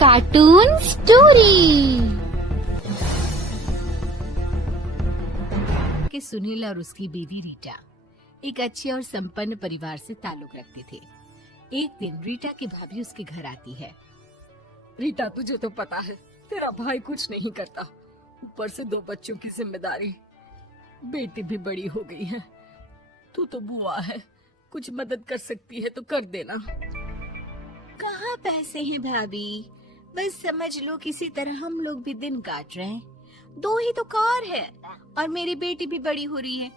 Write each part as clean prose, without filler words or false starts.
Cartoon story. कि सुनील और उसकी बीवी रीटा एक अच्छे और संपन्न परिवार से ताल्लुक रखते थे। एक दिन रीटा की भाभी उसके घर आती है। रीटा, तुझे तो पता है तेरा भाई कुछ नहीं करता, ऊपर से 2 बच्चों की जिम्मेदारी, बेटी भी बड़ी हो गई है। तू तो बुआ है, कुछ मदद कर सकती है तो कर देना। कहाँ पैसे हैं भाभी, बस समझ लो किसी तरह हम लोग भी दिन काट रहे हैं। 2 ही तो कार है और मेरी बेटी भी बड़ी हो रही है।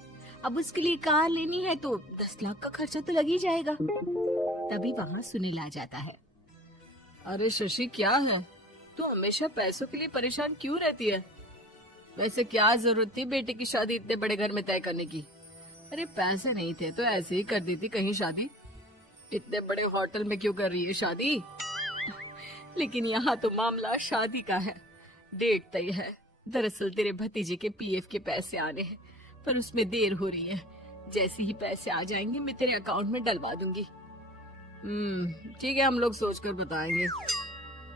अब उसके लिए कार लेनी है तो 10 लाख का खर्चा तो लग ही जाएगा। तभी वहाँ सुनील आ जाता है। अरे शशि, क्या है, तू हमेशा पैसों के लिए परेशान क्यों रहती है? वैसे क्या जरूरत थी बेटी की शादी इतने बड़े घर में तय करने की? अरे पैसे नहीं थे तो ऐसे ही कर देती कहीं शादी। इतने बड़े होटल में क्यों कर रही है शादी? लेकिन यहाँ तो मामला शादी का है, डेट तय है। दरअसल तेरे भतीजे के पीएफ के पैसे आने हैं, पर उसमें देर हो रही है। जैसे ही पैसे आ जाएंगे मैं तेरे अकाउंट में डलवा दूंगी। ठीक है, हम लोग सोचकर बताएंगे।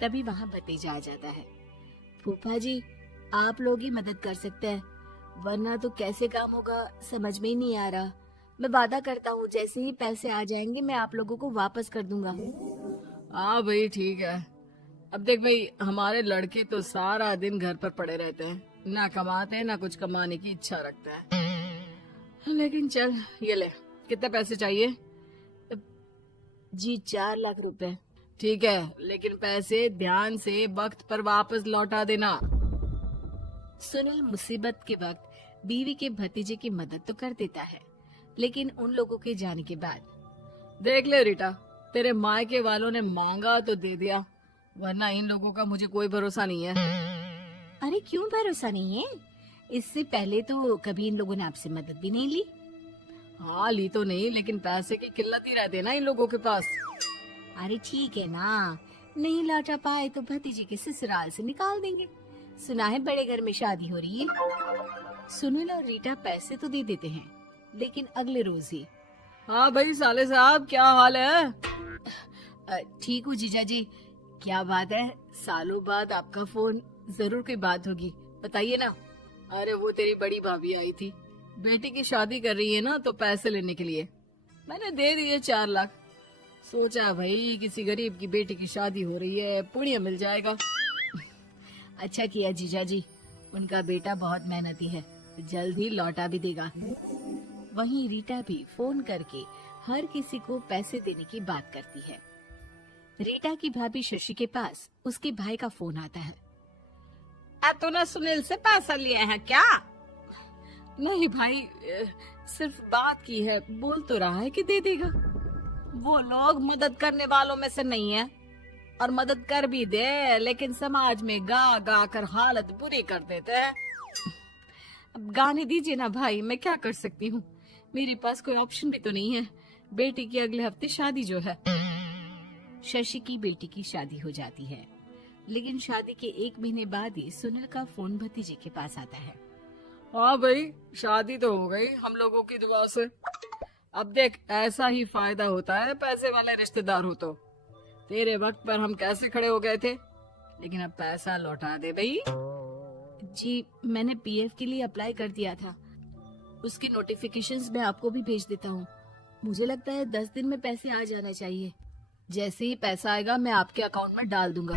तभी वहाँ भतीजा आ जाता है। फूफा जी, आप लोग ही मदद कर सकते हैं, वरना तो कैसे काम होगा समझ में ही नहीं आ रहा। मैं वादा करता हूँ जैसे ही पैसे आ जाएंगे मैं आप लोगों को वापस कर दूंगा। हाँ भाई, ठीक है। अब देख भाई, हमारे लड़के तो सारा दिन घर पर पड़े रहते हैं, ना कमाते हैं ना कुछ कमाने की इच्छा रखते हैं। लेकिन चल, ये ले, कितने पैसे चाहिए? जी 4 लाख रुपए। ठीक है, लेकिन पैसे ध्यान से वक्त पर वापस लौटा देना। सुनील मुसीबत के वक्त बीवी के भतीजे की मदद तो कर देता है, लेकिन उन लोगों के जाने के बाद देख ले रीटा, तेरे मायके वालों ने मांगा तो दे दिया, वरना इन लोगों का मुझे कोई भरोसा नहीं है। अरे क्यों भरोसा नहीं है? इससे पहले तो कभी इन लोगों ने आपसे मदद भी नहीं ली। हाँ, ली तो नहीं, लेकिन पैसे की किल्लत ही रहती है ना इन लोगों के पास। अरे ठीक है ना, नहीं लौटा पाए तो भतीजे के ससुराल से निकाल देंगे। सुना है बड़े घर में शादी हो रही है। सुनील और रीटा पैसे तो दे देते हैं, लेकिन अगले रोज ही। हाँ भाई साले साहब, क्या हाल है? ठीक हूँ जीजा जी। क्या बात है, सालों बाद आपका फोन, जरूर कोई बात होगी, बताइए ना। अरे वो तेरी बड़ी भाभी आई थी, बेटी की शादी कर रही है ना, तो पैसे लेने के लिए मैंने दे दिए 4 लाख। सोचा भाई किसी गरीब की बेटी की शादी हो रही है, पुण्य मिल जाएगा। अच्छा किया जीजा जी, उनका बेटा बहुत मेहनती है, जल्द ही लौटा भी देगा। वहीं रीटा भी फोन करके हर किसी को पैसे देने की बात करती है। रीटा की भाभी शशि के पास उसके भाई का फोन आता है। तूने सुनील से पैसा लिया है क्या? नहीं भाई, सिर्फ बात की है, बोल तो रहा है कि दे देगा। वो लोग मदद करने वालों में से नहीं है, और मदद कर भी दे लेकिन समाज में गा गा कर हालत बुरी कर देते हैं। अब गाने दीजिए ना भाई, मैं क्या कर सकती हूँ, मेरे पास कोई ऑप्शन भी तो नहीं है। बेटी की अगले हफ्ते शादी जो है। शशि की बेटी की शादी हो जाती है, लेकिन शादी के 1 महीने बाद ही सुनील का फोन भतीजे के पास आता है। हाँ भाई, शादी तो हो गई हम लोगों की दुआ से। अब देख, ऐसा ही फायदा होता है पैसे वाले रिश्तेदार हो तो। तेरे वक्त पर हम कैसे खड़े हो गए थे, लेकिन अब पैसा लौटा दे भाई। जी, मैंने पीएफ के लिए अप्लाई कर दिया था, उसकी नोटिफिकेशंस मैं आपको भी भेज देता हूँ। मुझे लगता है 10 दिन में पैसे आ जाना चाहिए। जैसे ही पैसा आएगा मैं आपके अकाउंट में डाल दूंगा।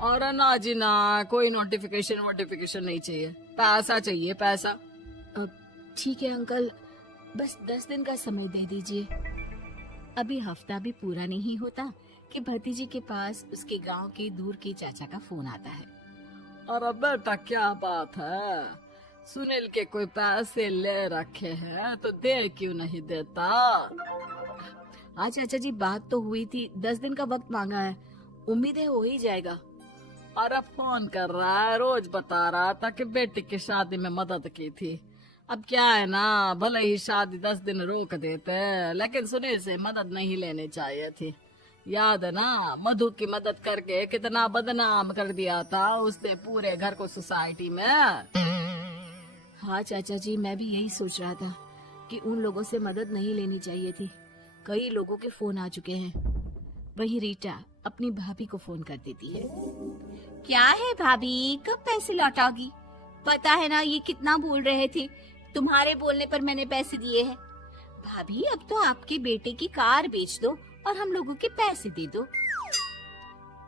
और ना जी ना, कोई नोटिफिकेशन नहीं चाहिए, पैसा चाहिए, पैसा। ठीक है अंकल, बस 10 दिन का समय दे दीजिए। अभी हफ्ता भी पूरा नहीं होता कि भतीजे के पास उसके गांव के दूर के चाचा का फोन आता है। और बेटा, क्या बात है, सुनील के कोई पैसे ले रखे हैं तो दे क्यों नहीं देता? हाँ चाचा जी, बात तो हुई थी, 10 दिन का वक्त मांगा है, उम्मीद है हो ही जाएगा। अरे फोन कर रहा है, रोज बता रहा था कि बेटी की शादी में मदद की थी। अब क्या है ना, भले ही शादी 10 दिन रोक देते, लेकिन सुनील से मदद नहीं लेनी चाहिए थी। याद है ना, मधु की मदद करके कितना बदनाम कर दिया था उसने पूरे घर को सोसाइटी में। हाँ चाचा जी, मैं भी यही सोच रहा था कि उन लोगों से मदद नहीं लेनी चाहिए थी। कई लोगों के फोन आ चुके हैं। वही रीटा अपनी भाभी को फोन कर देती है। क्या है भाभी, कब पैसे लौटाओगी? पता है ना ये कितना बोल रहे थे, तुम्हारे बोलने पर मैंने पैसे दिए हैं। भाभी अब तो आपके बेटे की कार बेच दो और हम लोगों के पैसे दे दो।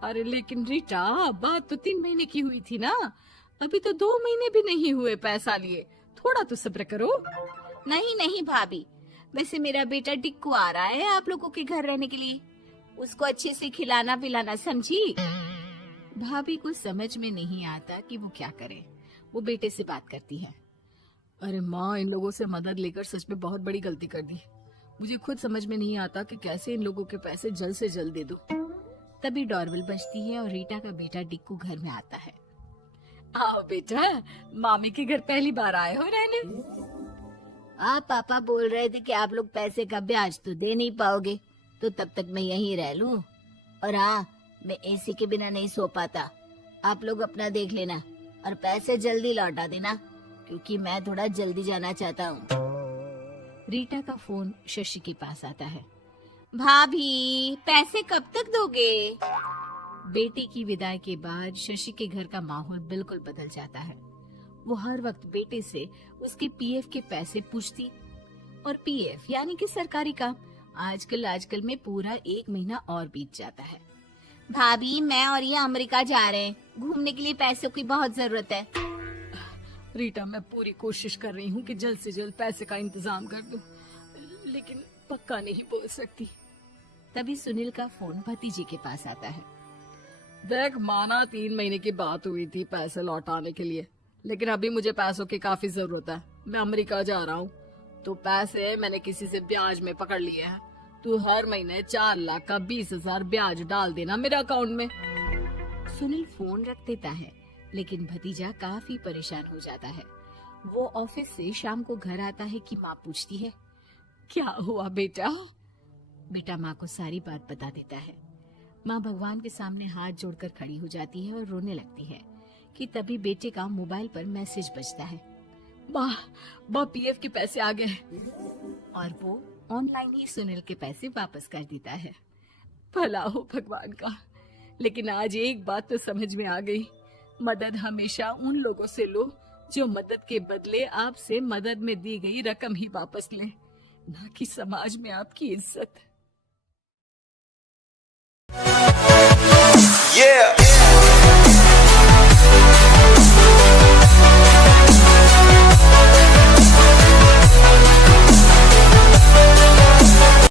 अरे लेकिन रीटा, बात तो 3 महीने की हुई थी ना, अभी तो 2 महीने भी नहीं हुए पैसा लिए, थोड़ा तो सब्र करो। नहीं नहीं भाभी, वैसे मेरा बेटा डिक्कू आ रहा है आप लोगों के घर रहने के लिए, उसको अच्छे से खिलाना पिलाना, समझी? भाभी को समझ में नहीं आता कि वो क्या करे। वो बेटे से बात करती है। अरे माँ, इन लोगों से मदद लेकर सच में बहुत बड़ी गलती कर दी। मुझे खुद समझ में नहीं आता कि कैसे इन लोगों के पैसे जल्द से जल्द दे दूं। तभी डोरबेल बजती है और रीटा का बेटा डिक्कू घर में आता है। आओ बेटा, मामी के घर पहली बार आए हो रहने? आप पापा बोल रहे थे कि आप लोग पैसे का ब्याज तो दे नहीं पाओगे, तो तब तक मैं यहीं रह लूं। और हाँ, मैं एसी के बिना नहीं सो पाता। आप लोग अपना देख लेना और पैसे जल्दी लौटा देना, क्योंकि मैं थोड़ा जल्दी जाना चाहता हूँ। रीटा का फोन शशि के पास आता है। भाभी, पैसे कब तक दोगे? बेटी की विदाई के बाद शशि के घर का माहौल बिल्कुल बदल जाता है। वो हर वक्त बेटे से उसके पीएफ के पैसे पूछती, और पीएफ यानी कि सरकारी काम आजकल में पूरा 1 महीना और बीत जाता है। भाभी, मैं और ये अमेरिका जा रहे हैं, घूमने के लिए पैसों की बहुत जरूरत है। रीटा, मैं पूरी कोशिश कर रही हूँ कि जल्द से जल्द पैसे का इंतजाम कर दूं, लेकिन पक्का नहीं बोल सकती। तभी सुनील का फोन भतीजे के पास आता है। देख माना 3 महीने की बात हुई थी पैसे लौटाने के लिए, लेकिन अभी मुझे पैसों की काफी जरूरत है। मैं अमेरिका जा रहा हूँ, तो पैसे मैंने किसी से ब्याज में पकड़ लिए हैं। तू हर महीने 4 लाख का 20,000 ब्याज डाल देना मेरे अकाउंट में। सुनील फोन रख देता है, लेकिन भतीजा काफी परेशान हो जाता है। वो ऑफिस से शाम को घर आता है कि माँ पूछती है, क्या हुआ बेटा? बेटा माँ को सारी बात बता देता है। माँ भगवान के सामने हाथ जोड़कर खड़ी हो जाती है और रोने लगती है कि तभी बेटे का मोबाइल पर मैसेज बजता है। माँ, पीएफ के पैसे आ गए। और वो ऑनलाइन ही सुनील के पैसे वापस कर देता है। भला हो भगवान का। लेकिन आज एक बात तो समझ में आ गई, मदद हमेशा उन लोगों से लो जो मदद के बदले आपसे मदद में दी गई रकम ही वापस लें, ना कि समाज में आपकी इज्जत। Yeah.